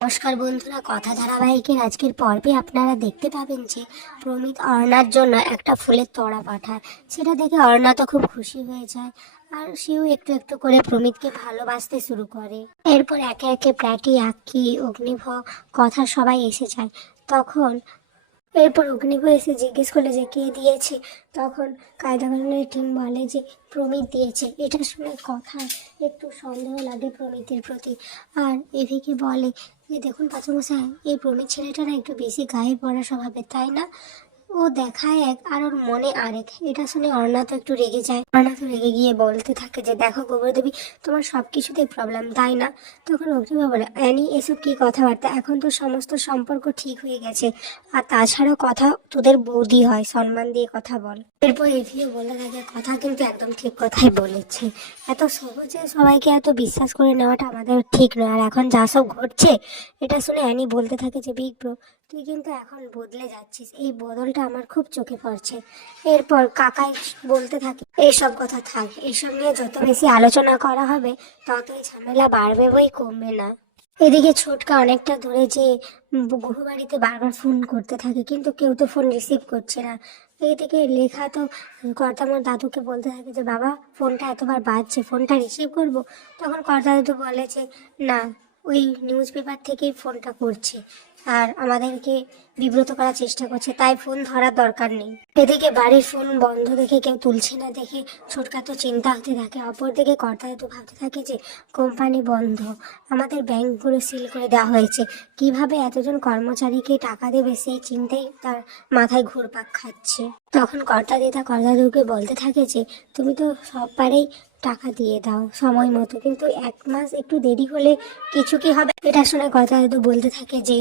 নমস্কার বন্ধুরা, কথা ধারাবাহিকের আজকের পর্বে আপনারা দেখতে পাবেন যে প্রমিত অর্ণার জন্য একটা ফুলের তোড়া পাঠায়। সেটা দেখে অর্ণা তো খুব খুশি হয়ে যায়, আর সেও একটু একটু করে প্রমিতকে ভালোবাসতে শুরু করে। এরপর একে একে প্র্যাটি, আক্কি, অগ্নিভ, কথা সবাই এসে যায়। তখন এরপর অগ্নিভ এসে জিজ্ঞেস করলে যে কে দিয়েছে। তখন কায়দা কানুনের টিম বলে যে প্রমিত দিয়েছে। এটা শুনে কথা একটু সন্দেহ লাগে প্রমিতের প্রতি। আর এভিকে বলে যে দেখুন পাঁচমশাই, এই প্রমিত ছেলেটা না একটু বেশি গায়ে পড়া স্বভাবের, তাই না? ও দেখায় এক আর ওর মনে আরেক। এটা শুনে অর্ণা তো একটু রেগে যায়। অর্ণা তো রেগে গিয়ে বলতে থাকে যে দেখো গোবর দেবী, তোমার সব কিছুতেই প্রবলেম, তাই না? তখন অগ্নিমা বলে অ্যানি, এসব কি কথাবার্তা, এখন তো সমস্ত সম্পর্ক ঠিক হয়ে গেছে। আর তাছাড়াও কথা তোদের বৌদি হয়, সম্মান দিয়ে কথা বল। এরপর এভিও বলে থাকে কথা কিন্তু একদম ঠিক কথাই বলেছে। এত সহজে সবাইকে এত বিশ্বাস করে নেওয়াটা আমাদের ঠিক নয়। আর এখন যা সব ঘটছে, এটা শুনে অ্যানি বলতে থাকে যে বিগ ব্রো, তুই কিন্তু এখন বদলে যাচ্ছিস, এই বদলটা আমার খুব চোখে পড়ছে। এরপর কাকাই বলতে থাকে এইসব কথা থাক, এসব নিয়ে যত বেশি আলোচনা করা হবে ততই ঝামেলা বাড়বে, বই কমবে না। এদিকে ছোটকা অনেকটা দূরে যে গুহু বাড়িতে বারবার ফোন করতে থাকে, কিন্তু কেউ তো ফোন রিসিভ করছে না। এইদিকে লেখা তো কর্তামার দাদুকে বলতে থাকে যে বাবা, ফোনটা এতবার বাজছে, ফোনটা রিসিভ করব। তখন কর্তা দাদু বলে যে না, ওই নিউজ পেপার থেকেই ফোনটা করছে আর আমাদেরকে বিব্রত করার চেষ্টা করছে, তাই ফোন ধরার দরকার নেই। এদিকে বাড়ির ফোন বন্ধ দেখে, কেউ তুলছে না দেখে ছোটকা তো চিন্তা হতে থাকে। অপরদিকে কর্তা তো ভাবতে থাকে যে কোম্পানি বন্ধ, আমাদের ব্যাংকগুলো সিল করে দেওয়া হয়েছে, কিভাবে এতজন কর্মচারীকে টাকা দেবে সেই চিন্তাই তার মাথায় ঘুরপাক খাচ্ছে। তখন কর্তা দিদা কর্তাদুকে বলতে থাকে যে তুমি তো সব পারেই টাকা দিয়ে দাও সময় মতো, কিন্তু 1 মাস একটু দেরি হলে কিছু কি হবে? এটা শুনে কর্তা দাদু বলতে থাকে যে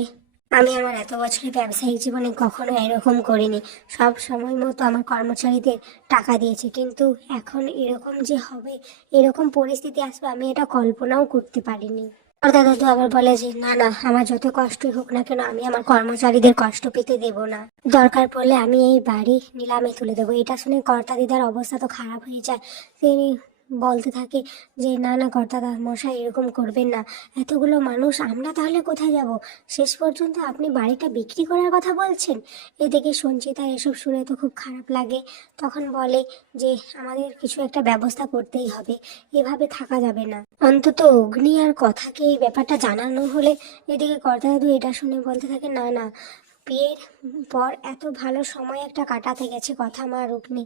আমি আমার এত বছরের ব্যবসায়িক জীবনে কখনো এরকম করিনি, সব সময় মতো আমার কর্মচারীদের টাকা দিয়েছি, কিন্তু এখন এরকম যে হবে, এরকম পরিস্থিতি আসবে, আমি এটা কল্পনাও করতে পারিনি। কর্তা দাদু আবার বলে যে না না, আমার যত কষ্টই হোক না কেন, আমি আমার কর্মচারীদের কষ্ট পেতে দেব না। দরকার পড়লে আমি এই বাড়ি নিলামে তুলে দেবো। এটা শুনে কর্তা দিদার অবস্থা তো খারাপ হয়ে যায়। তিনি বলতে থাকে যে না না কর্তাদা মশাই, এরকম করবেন না, এতগুলো মানুষ আমরা তাহলে কোথায় যাব? শেষ পর্যন্ত আপনি বাড়িটা বিক্রি করার কথা বলছেন। এদিকে সঞ্চিতা এসব শুনে তো খুব খারাপ লাগে। তখন বলে যে আমাদের কিছু একটা ব্যবস্থা করতেই হবে, এভাবে থাকা যাবে না। অন্তত অগ্নি আর কথাকে এই ব্যাপারটা জানানো হলে। এদিকে কর্তা দাদু এটা শুনে বলতে থাকে না না, বিয়ের পর এত ভালো সময় একটা কাটাতে গেছে কথা মা আর অগ্নি,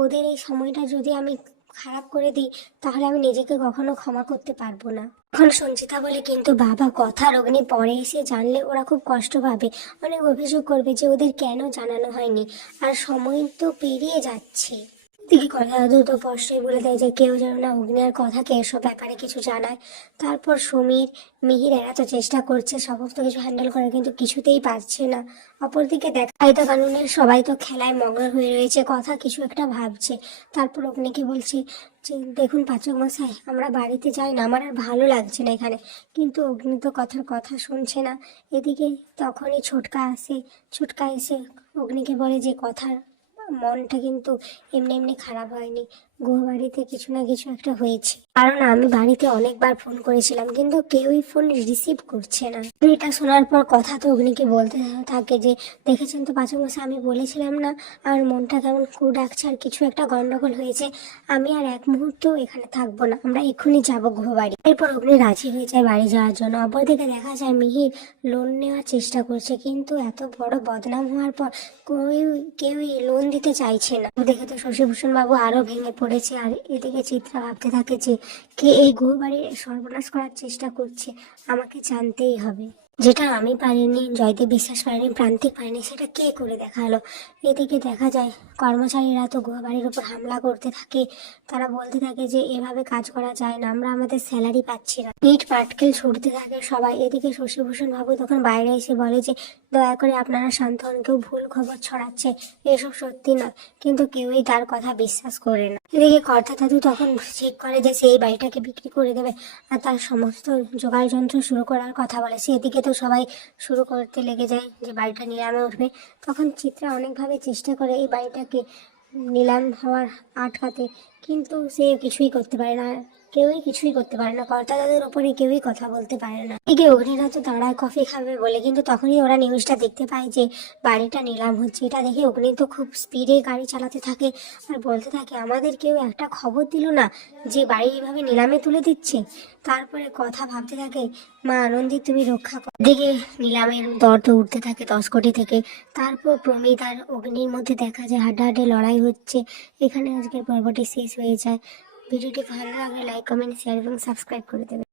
ওদের এই সময়টা যদি আমি খারাপ করে দিই তাহলে আমি নিজেকে কখনো ক্ষমা করতে পারবো না। এখন সঞ্চিতা বলে কিন্তু বাবা, কথা আর অগ্নি পরে এসে জানলে ওরা খুব কষ্ট পাবে, অনেক অভিযোগ করবে যে ওদের কেন জানানো হয়নি, আর সময় তো পেরিয়ে যাচ্ছে। দিকে কথা দাদু তো স্পষ্টই বলে দেয় যে কেউ যেন না অগ্নি আর কথাকে এসব ব্যাপারে কিছু জানায়। তারপর সমীর, মিহির এরা তো চেষ্টা করছে সমস্ত কিছু হ্যান্ডেল করে, কিন্তু কিছুতেই পারছে না। অপরদিকে দেখা কায়দা কানুনের সবাই তো খেলায় মগ্ন হয়ে রয়েছে, কথা কিছু একটা ভাবছে। তারপর অগ্নিকে বলছে যে দেখুন পাচক মশাই, আমরা বাড়িতে যাই না, আমার আর ভালো লাগছে না এখানে। কিন্তু অগ্নি তো কথার কথা শুনছে না। এদিকে তখনই ছোটকা আসে। ছোটকা এসে অগ্নিকে বলে যে কথা, মনটা কিন্তু এমনি এমনি খারাপ হয়নি, গুয়াবাড়িতে কিছু না কিছু একটা হয়েছে। কারণ আমি বাড়িতে অনেকবার ফোন করেছিলাম, কিন্তু কেউই ফোন রিসিভ করছে না। এটা শোনার পর কথা তো অগ্নিকে বলতে থাকে যে দেখেছেন তো পাঁচু মশাই, আমি বলেছিলাম না আমার মনটা কেমন কু ডাকছে, আর কিছু একটা গন্ডগোল হয়েছে, আমি আর এক মুহূর্ত এখানে থাকবো না, আমরা এক্ষুনি যাবো গুয়াবাড়ি। এরপর অগ্নি রাজি হয়ে যায় বাড়ি যাওয়ার জন্য। অপরদিকে দেখা যায় মিহির লোন নেওয়ার চেষ্টা করছে, কিন্তু এত বড় বদনাম হওয়ার পর কেউই লোন দিতে চাইছে না। দেখে তো শশীভূষণ বাবু আরো ভেঙে পড়েছে। আর এদিকে চিত্রা ভাবতে থাকে যে কে এই গুহবাড়ির সর্বনাশ করার চেষ্টা করছে, আমাকে জানতেই হবে। যেটা আমি পারিনি, জয়দেব বিশ্বাস পারেনি, প্রান্তিক পারেনি, সেটা কে করে দেখালো। এদিকে দেখা যায় কর্মচারীরা তো গুহবাড়ির উপর হামলা করতে থাকে। তারা বলতে থাকে যে এভাবে কাজ করা যায় না, আমরা আমাদের স্যালারি পাচ্ছি না। ইট পাটকেল ছুটতে থাকে সবাই। এদিকে শশীভূষণ বাবু তখন বাইরে এসে বলে যে দয়া করে আপনারা শান্ত হন, কেউ ভুল খবর ছড়াচ্ছে, এসব সত্যি না। কিন্তু কেউই তার কথা বিশ্বাস করে না। এদিকে কর্তা দাদু তখন ঠিক করে যে সেই বাড়িটাকে বিক্রি করে দেবে আর তার সমস্ত জোগাড় যন্ত্র শুরু করার কথা বলে। সেদিকে তো সবাই শুরু করতে লেগে যায় যে বাড়িটা নিলামে উঠবে। তখন চিত্রা অনেকভাবে চেষ্টা করে এই বাড়িটাকে নিলাম হওয়ার আটকাতে, কিন্তু সে কিছুই করতে পারে না। কেউই কিছুই করতে পারে না, কর্তা দাদের ওপরে কেউই কথা বলতে পারে না। এদিকে অগ্নিরা তো দাঁড়ায় কফি খাবে বলে, কিন্তু তখনই ওরা নিউজটা দেখতে পায় যে বাড়িটা নিলাম হচ্ছে। এটা দেখে অগ্নি তো খুব স্পিডে গাড়ি চালাতে থাকে আর বলতে থাকে আমাদের কেউ একটা খবর দিল না যে বাড়ি এইভাবে নিলামে তুলে দিচ্ছে। তারপরে কথা ভাবতে থাকে, মা আনন্দী তুমি রক্ষা কর। দেখে নিলামের দর তো উঠতে থাকে 10 কোটি থেকে। তারপর প্রমিত আর অগ্নির মধ্যে দেখা যায় হাড্ডাহাড্ডি লড়াই হচ্ছে। এখানে আজকের পর্বটি শেষ হয়ে যায়। ভিডিওটি ভালো লাগলে লাইক, কমেন্ট, শেয়ার এবং সাবস্ক্রাইব করে দেবেন।